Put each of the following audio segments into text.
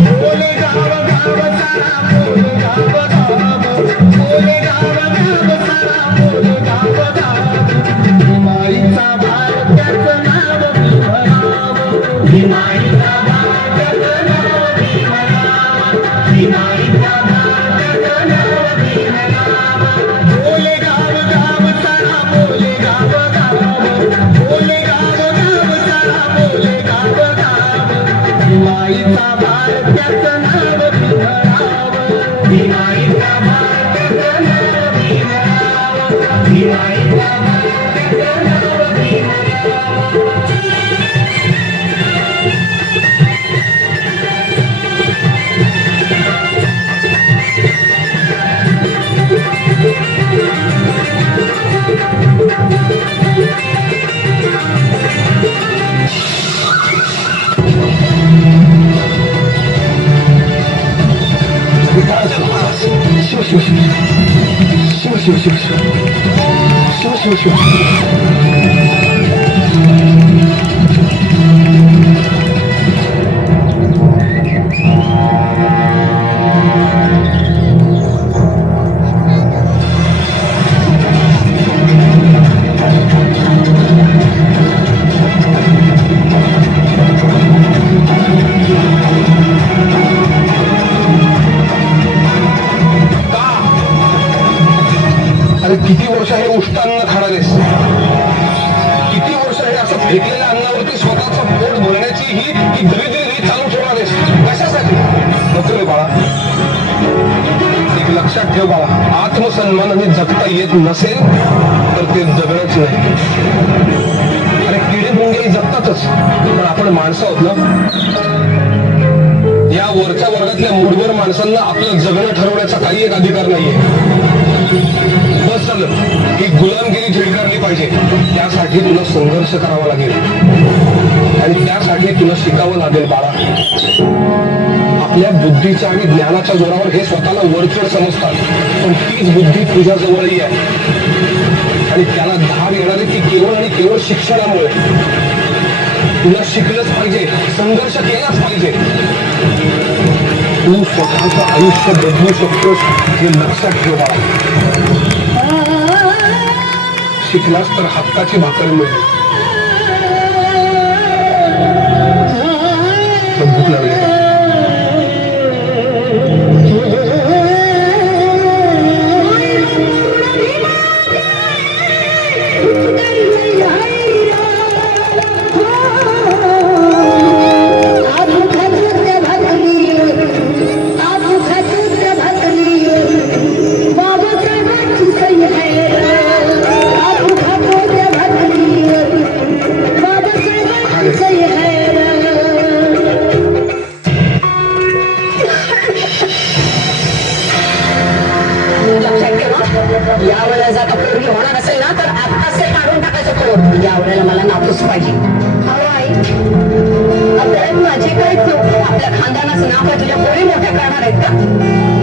बोले गाव गाव सारा बोले गाव गाव बोले गाव गाव सारा बोले गाव गाव भीमाईचा भार त्याचं नाव भीमराव भीमाईचा भार त्याचं नाव भीमराव भीमाईचा भार त्याचं नाव भीमराव बोले गाव गाव सारा बोले गाव गाव बोले गाव गाव सारा बोले गाव गाव भीमाईचा भार त्याचं नाव भीमराव भीमाईचा भार त्याचं नाव भीमराव भीमाईचा भार त्याचं नाव भीमराव शिव शिव शिव शिव शिव शिव शिव किती वर्ष हे उष्टान्न खाणारेस किती वर्ष हे असं फेकलेल्या अन्नावरती स्वतःचं पोट भरण्याची ही दरिद्री रीत चालू ठेवणारेस कशासाठी नको रे बाळा एक लक्षात ठेव बाळा आत्मसन्मानाने जगता येत नसेल तर ते जगणंच नाही अरे किडे मुंगे जगतातच पण आपण माणसं आहोत ना या वरच्या वर्गातल्या मूठभर माणसांना आपलं जगणं ठरवण्याचा काही एक अधिकार नाहीये बस झालं ही गुलामगिरी झिडकारली पाहिजे त्यासाठी तुला संघर्ष करावा लागेल आणि त्यासाठी तुला शिकावं लागेल बाळा आपल्या बुद्धीच्या आणि ज्ञानाच्या जोरावर हे स्वतःला वरचढ समजतात पण तीच बुद्धी तुझ्या जवळही आहे आणि त्याला धार येणारी ती केवळ आणि केवळ शिक्षणामुळे तुला शिकलंच पाहिजे संघर्ष केलाच पाहिजे तू स्वतःचं आयुष्य बदलू शकतोस हे लक्षात ठेव बाळा शिकलास तर हक्काची भाकर मिळेल भूक लागली यावेळेला जर पोरगी होणार असेल ना तर आत्ताच ते काढून टाकायचं पोर यावेळेला मला नातूच पाहिजे हो आई आपल्याला माझी काही चूक आपल्या खानदानाचं नाव काय तुझ्या पोरी मोठ्या करणार आहेत का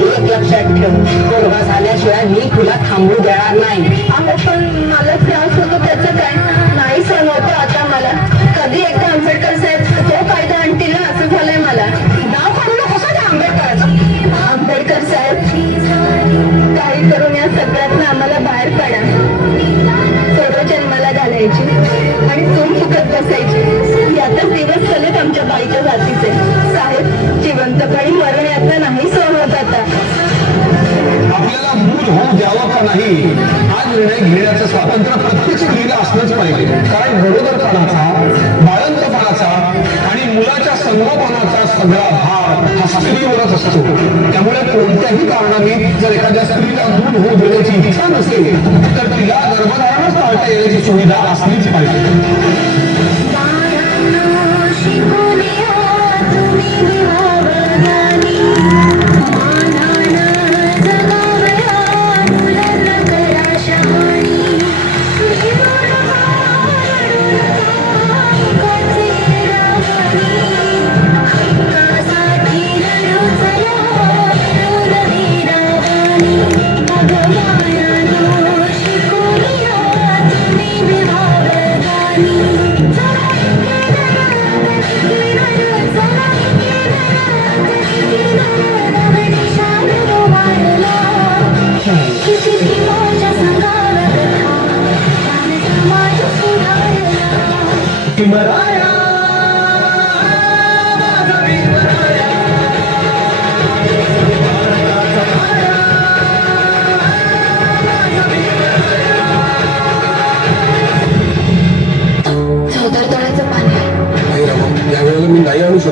एक लक्षात ठेव पोरगा झाल्याशिवाय मी तुला थांबू देणार नाही अहो पण मला त्रास होतो त्याचं काय नाही सहन होतं आता मला कधी एकदा आंबेडकर साहेब तो कायदा आणतील ना असं झालंय मला नाव काढू नको का आंबेडकराचं आंबेडकर साहेब काही करून या सगळ्यातनं आम्हाला बाहेर काढा सर्व जन्माला घालायची आणि चूल फुकत बसायची यातच दिवस चालत आमच्या बाईच्या जातीचे साहेब जिवंतपणी मरण यातनं नाही सहन होत आता आपल्याला मूल होऊ द्यावं का नाही हा निर्णय घेण्याचं स्वातंत्र्य प्रत्येक स्त्रीला असलंच पाहिजे कारण गरोदरपणाचा बाळंतपणाचा आणि मुलाच्या संगोपनाचा सगळा भार हा स्त्रीवरच असतो त्यामुळे कोणत्याही कारणाने जर एखाद्या स्त्रीला दूध होऊ देण्याची इच्छा नसेल तर तिला गर्भधारणच टाळता येण्याची सुविधा असलीच पाहिजे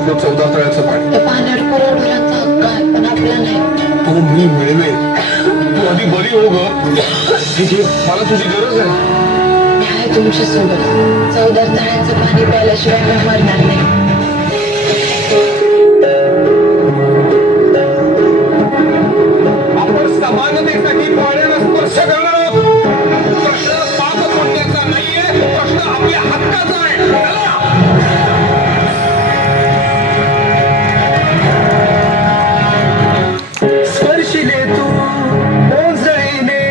समृद्ध 14 तळ्याचं पाणी. त्या पाण्यावर करोडभरांचा हक्क आहे पण आपला नाही. तो मी मिळवेल. तू आधी बरी हो ग. ठीक आहे, मला तुझी गरज आहे. मी आहे तुमच्या सोबत. 14 तळ्याचं पाणी प्यायल्याशिवाय मी मरणार नाही. आपण समानतेसाठी पाण्याला स्पर्श करणार आहोत. प्रश्न पाप पुण्याचा नाहीये, प्रश्न आपल्या हक्काचा आहे. चला. स्पर्शिले तू ओंजळीने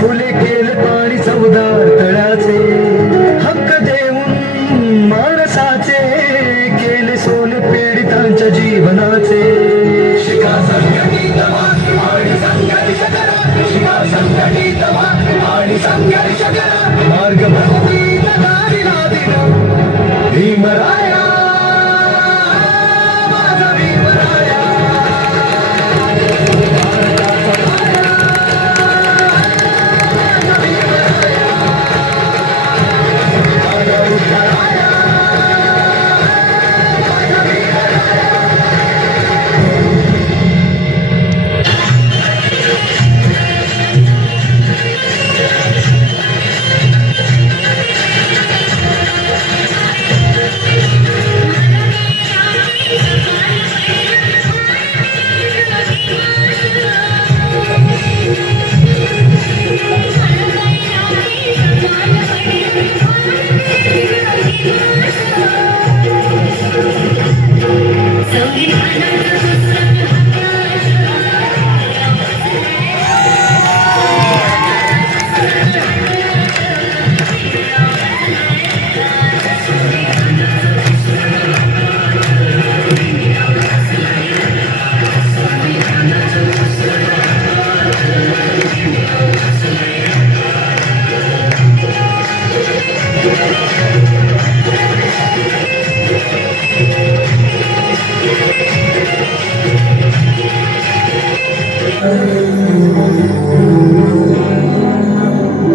खुले केले पाणी 14 तळ्याचे. हक्क देऊन माणसाचे केले सोने पीडितांच्या जीवनाचे. शिका संघटित व्हा आणि संघर्ष करा. शिका संघटित व्हा आणि संघर्ष करा. मार्ग भक्तीचा दारिला दिला भीमराया, माझा भीमराया.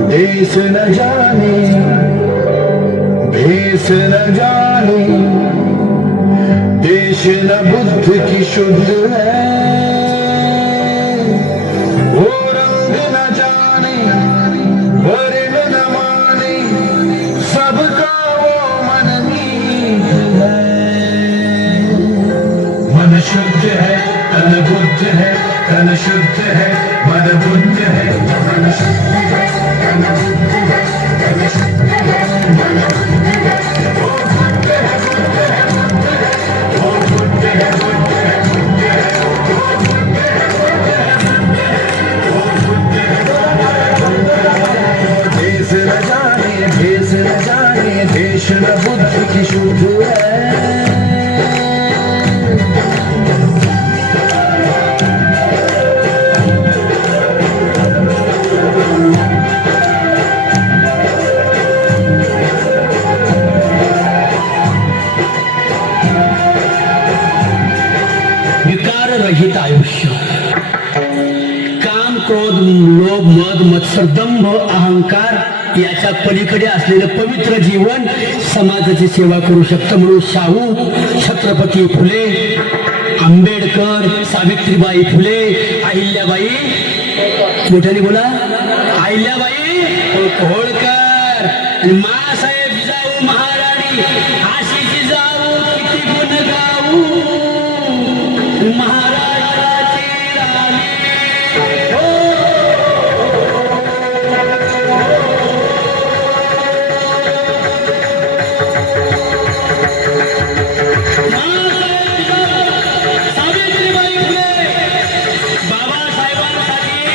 देश न जाने भेष न जाने, देश न बुद्ध की शुद्ध है. वो रंग न जाने वर्ण न माने, सबका वो मन नीत है. मन शुद्ध है तन बुद्ध है, तन शुद्ध है मन बुद्ध है. मन शुद्ध है तन बुद्ध है, तन शुद्ध है मन बुद्ध है. वो बुद्ध है बुद्ध है बुद्ध है, वो बुद्ध है बुद्ध है बुद्ध है, वो बुद्ध है बुद्ध है बुद्ध है, वो बुद्ध है बुद्ध है. देश न जाने भेष न जाने, देश न बुद्ध की शुद्ध है. विकाररहित आयुष्य. काम, क्रोध, लोभ, मद, मत्सर, दंभ, अहंकार याच्या पलीकडे असलेलं पवित्र जीवन समाजाची सेवा करू शकतं म्हणून शाहू, छत्रपती फुले, आंबेडकर, सावित्रीबाई फुले, अहिल्याबाई, मोठ्याने बोला, अहिल्याबाई होळकर, मासाहेब जिजाऊ महाराणी, अशी जिजाऊ किती गुण गाऊ, महाराष्ट्राची राणी. सावित्रीबाई फुले बाबासाहेबांसाठी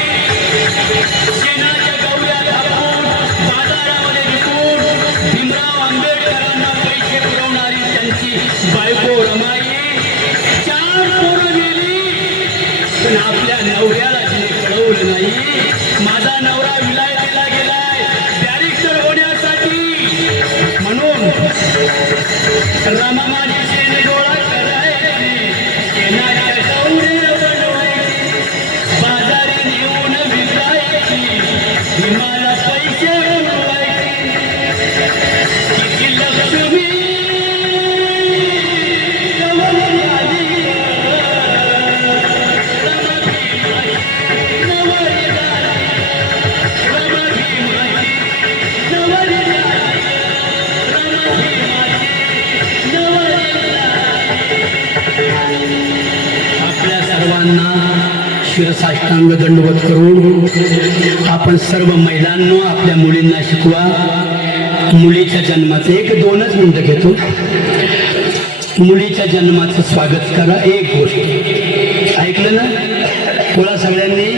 शेणाच्या गवऱ्या थापून बाजारामध्ये विकून भीमराव आंबेडकरांना पैसे पुरवणारी त्यांची बायको रमाई. 4 पोरं गेली पण आपल्या नवऱ्याला तिने कळवलं नाही. माझा नवरा विलायतीला गेलाय बॅरिस्टर होण्यासाठी म्हणून रामामाजी शेणे डोळा करायची, शेणाच्या गवऱ्या बनवायची, बाजारी नेऊन विकायची, भीमाला पैसे उडवायची. किती लक्ष्मी आईबापांना शिरसाष्टांग दंडवत करून आपण सर्व महिलांना आपल्या मुलींना शिकवा. मुलीच्या जन्माचं 1-2च मिनिटं घेतो. मुलीच्या जन्माचं स्वागत करा. एक गोष्ट ऐकलं ना, बोला सगळ्यांनी.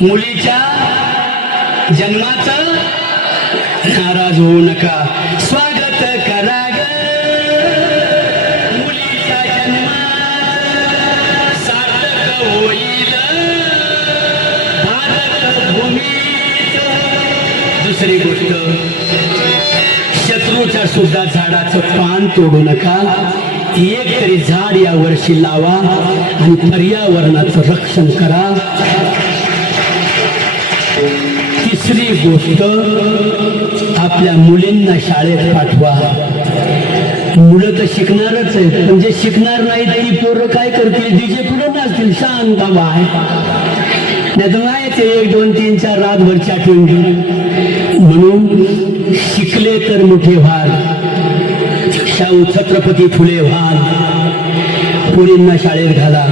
मुलीच्या जन्माचं नाराज होऊ नका, स्वागत करा ग. मुलीच्या जन्माचं सार्थक होईल भारत भूमीत. दुसरी गोष्ट, शत्रूच्या सुद्धा झाडाचं पान तोडू नका. एक तरी झाड या वर्षी लावा आणि पर्यावरणाचं रक्षण करा. तिसरी गोष्ट, आपल्या मुलींना शाळेत पाठवा. मुलं तर शिकणारच आहे, पण जे शिकणार नाही ती पोरं काय करतील, डीजे पुढे नाचतील. शांत बाय नाही तर नाही ते 1, 2, 3, 4 रातभर चाटून घेऊन. म्हणून शिकले तर मोठे व्हाल, शाहू छत्रपती फुले व्हाल. मुलींना शाळेत घाला.